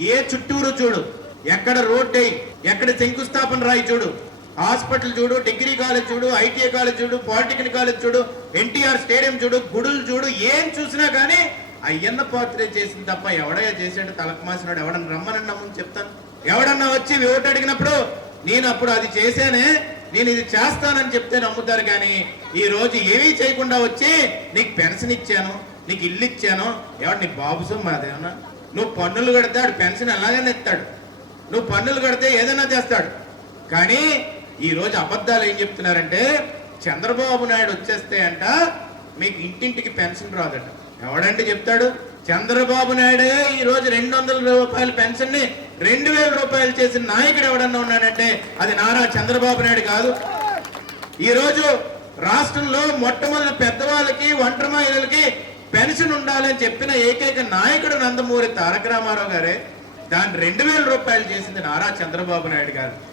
ఏ చుట్టూరు చూడు. ఎక్కడ రోడ్ అయ్యి ఎక్కడ శంకుస్థాపన రాయి చూడు. హాస్పిటల్ చూడు డిగ్రీ కాలేజ్ చూడు ఐటీఐ కాలేజ్ చూడు పాలిటెక్నిక్ కాలేజ్ చూడు ఎన్టీఆర్ స్టేడియం చూడు గుడులు చూడు ఏం చూసినా కానీ అయ్యన్న పాత్రే చేసింది తప్ప ఎవడయ్యా చేసాడు తలకు మాసినాడు. ఎవడన్నా రమ్మనన్నా ముందు చెప్తాను. ఎవడన్నా వచ్చి ఓటు అడిగినప్పుడు నేను అప్పుడు అది చేశానే నేను ఇది చేస్తానని చెప్తే నమ్ముతారు కానీ ఈ రోజు ఏమీ చేయకుండా వచ్చి నీకు పెన్షన్ ఇచ్చాను నీకు ఇల్లు ఇచ్చాను ఎవడు నీ బాబు మాదేమన్నా నువ్వు పన్నులు కడితే ఆడు పెన్షన్ ఎలాగైనా ఇస్తాడు నువ్వు పన్నులు కడితే ఏదైనా చేస్తాడు కానీ ఈరోజు అబద్ధాలు ఏం చెప్తున్నారంటే చంద్రబాబు నాయుడు వచ్చేస్తే అంట మీకు ఇంటింటికి పెన్షన్ రాదట. ఎవడంటే చెప్తాడు? చంద్రబాబు నాయుడే ఈ రోజు రెండు వందల రూపాయల పెన్షన్ని రెండు వేల రూపాయలు చేసిన నాయకుడు ఎవడన్నా ఉన్నాడంటే అది నారా చంద్రబాబు నాయుడు కాదు. ఈరోజు రాష్ట్రంలో మొట్టమొదటి పెద్దవాళ్ళకి ఒంటరి మహిళలకి పెన్షన్ ఉండాలని చెప్పిన ఏకైక నాయకుడు నందమూరి తారక రామారావు గారే దాన్ని రెండు వేల రూపాయలు చేసింది నారా చంద్రబాబు నాయుడు గారు.